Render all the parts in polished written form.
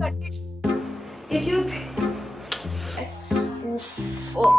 If you yes. Oof. Oh.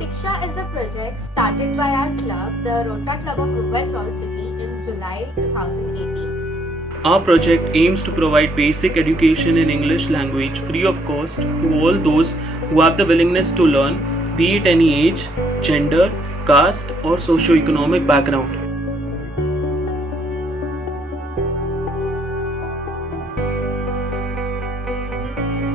Shiksha is a project started by our club, the Rotary Club of Mumbai Salt City, in July 2018. Our project aims to provide basic education in English language free of cost to all those who have the willingness to learn, be it any age, gender, caste, or socio-economic background.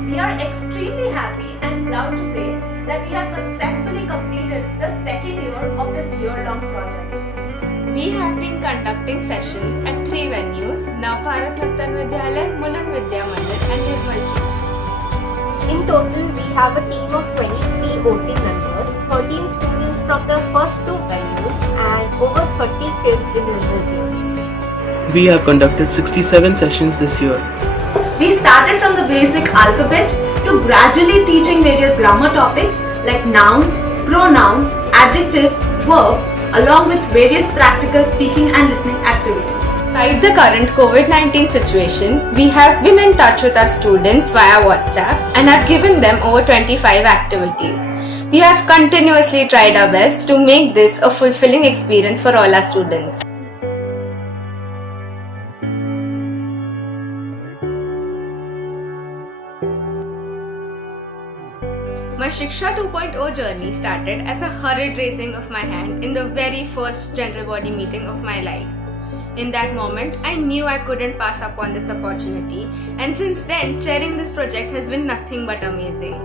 We are extremely happy and proud to say that we have successfully completed the second year of this year-long project. We have been conducting sessions at 3 venues, Navbharat Nattan Vidyalaya, Mulund Vidya Mandir and Nirmal Jyot. In total, we have a team of 23 OC members, 13 students from the first 2 venues and over 30 kids in Nirmal Jyot. We have conducted 67 sessions this year. We started from the basic alphabet to gradually teaching various grammar topics like noun, pronoun, adjective, verb, along with various practical speaking and listening activities. Despite the current COVID-19 situation, we have been in touch with our students via WhatsApp and have given them over 25 activities. We have continuously tried our best to make this a fulfilling experience for all our students. My Shiksha 2.0 journey started as a hurried raising of my hand in the very first general body meeting of my life. In that moment, I knew I couldn't pass up on this opportunity, and since then, chairing this project has been nothing but amazing.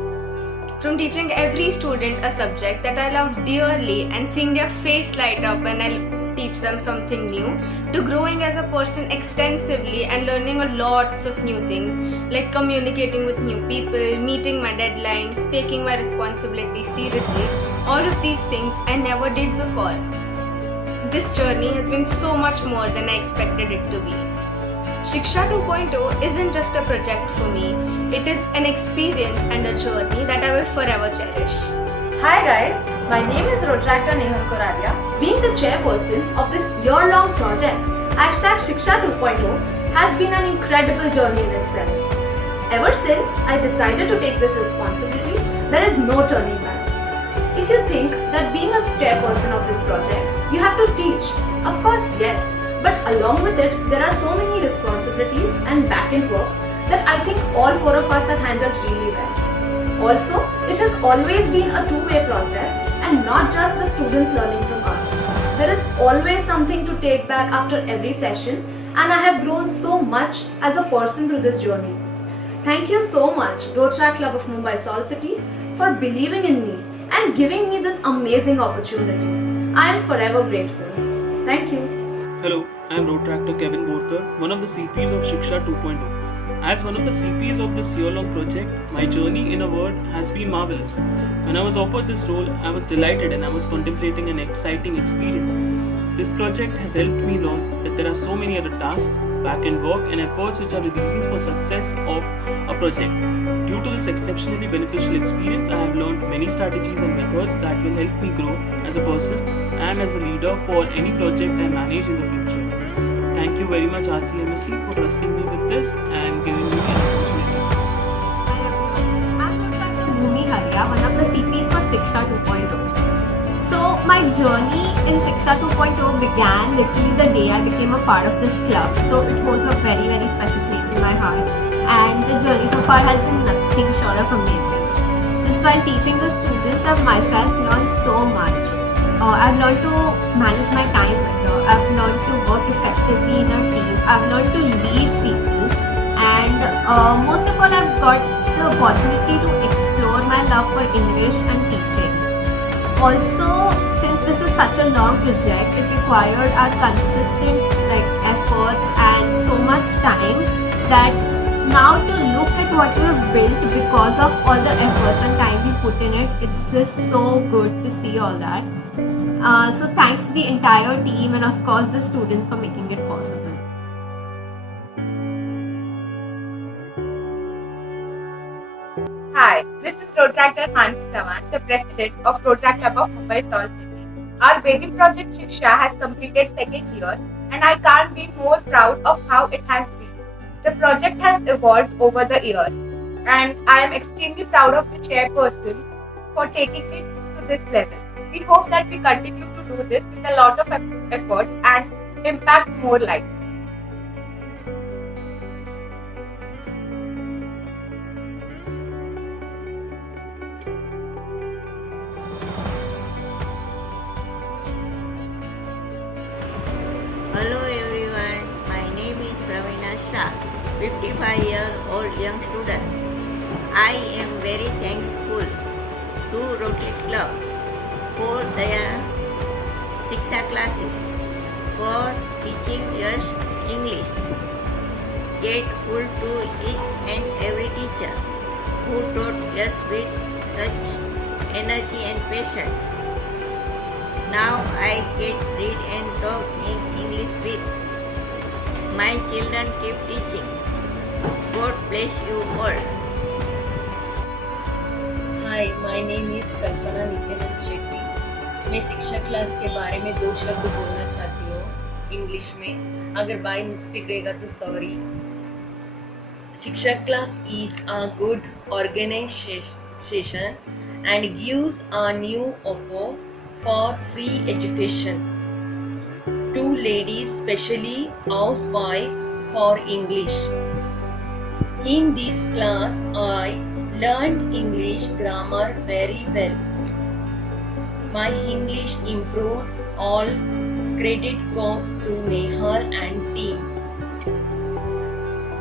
From teaching every student a subject that I love dearly and seeing their face light up when I teach them something new, to growing as a person extensively and learning a lots of new things like communicating with new people, meeting my deadlines, taking my responsibilities seriously, all of these things I never did before. This journey has been so much more than I expected it to be. Shiksha 2.0 isn't just a project for me, it is an experience and a journey that I will forever cherish. Hi guys, my name is Rotractor Nehal Koradia. Being the chairperson of this year-long project, #Shiksha 2.0 has been an incredible journey in itself. Ever since I decided to take this responsibility, there is no turning back. If you think that being a chairperson of this project, you have to teach, of course yes, but along with it, there are so many responsibilities and back-end work that I think all 4 of us have handled really well. Also, it has always been a two-way process and not just the students learning from us. There is always something to take back after every session, and I have grown so much as a person through this journey. Thank you so much, Rotary Club of Mumbai Salt City, for believing in me and giving me this amazing opportunity. I am forever grateful. Thank you. Hello, I am Road Tractor Kevin Borkar, one of the CPs of Shiksha 2.0. As one of the CPs of this year-long project, my journey in a word has been marvelous. When I was offered this role, I was delighted and I was contemplating an exciting experience. This project has helped me learn that there are so many other tasks, back-end work and efforts which are the reasons for success of a project. Due to this exceptionally beneficial experience, I have learned many strategies and methods that will help me grow as a person and as a leader for any project I manage in the future. Thank you very much RCMSC for trusting me with this and giving me the opportunity. I'm Bhumi Haria, one of the CPs for Shiksha 2.0. So my journey in Shiksha 2.0 began literally the day I became a part of this club. So it holds a very very special place in my heart, and the journey so far has been nothing short of amazing. Just while teaching the students, I've myself learned so much. I've learned to manage my time better. I've learned to work effectively in a team. I've learned to lead people, and most of all, I've got the opportunity to explore my love for English and teaching. Also, since this is such a long project, it required our consistent efforts and so much time that now to look at what we've built because of all the efforts and time we put in it, it's just so good to see all that. So thanks to the entire team and of course the students for making it possible. Hi, this is Protractor Hansi Sawan, the president of Protract Club of Mumbai Soul City. Our baby project Shiksha has completed second year and I can't be more proud of how it has been. The project has evolved over the year and I am extremely proud of the chairperson for taking it to this level. We hope that we continue to do this with a lot of efforts and impact more lives. Hello everyone, my name is Pravina Shah, 55-year-old young student. I am very thankful to Rotary Club for their Shiksha classes, for teaching us English. Grateful to each and every teacher who taught us with such energy and passion. Now I can read and talk in English with my children. Keep teaching. God bless you all. Hi my name is Kalpana Nityanand Shetty. मैं शिक्षा class के बारे में 2 शब्द बोलना चाहती हूँ English में। अगर बाय मिस्टेक रहेगा तो सॉरी। शिक्षा class is a good organization and gives a new offer for free education to ladies, especially housewives, for English. In this class, I learned English grammar very well. My English improved. All credit goes to Nehal and team.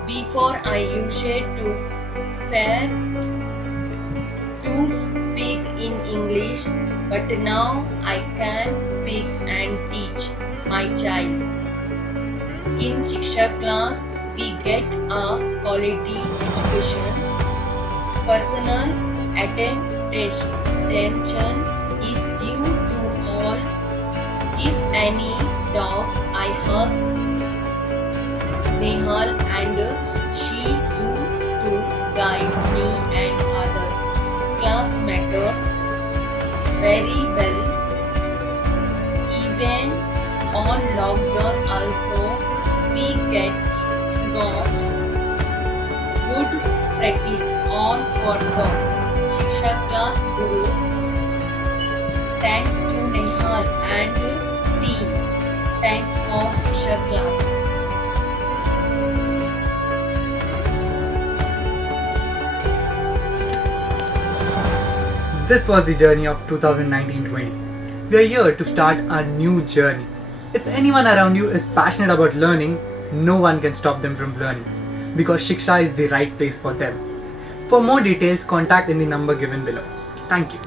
Before I used to fear to speak in English, but now I can speak and teach my child. In Shiksha class, we get a quality education. Personal attention is due to all. If any doubts, I ask Nehal and she used to guide me and other class matters very well. Even on lockdown also we got good practice on WhatsApp. Shiksha class guru. Thanks to Nehal and team. Thanks for Shiksha class. This was the journey of 2019-20. We are here to start a new journey. If anyone around you is passionate about learning, no one can stop them from learning because Shiksha is the right place for them. For more details, contact in the number given below. Thank you.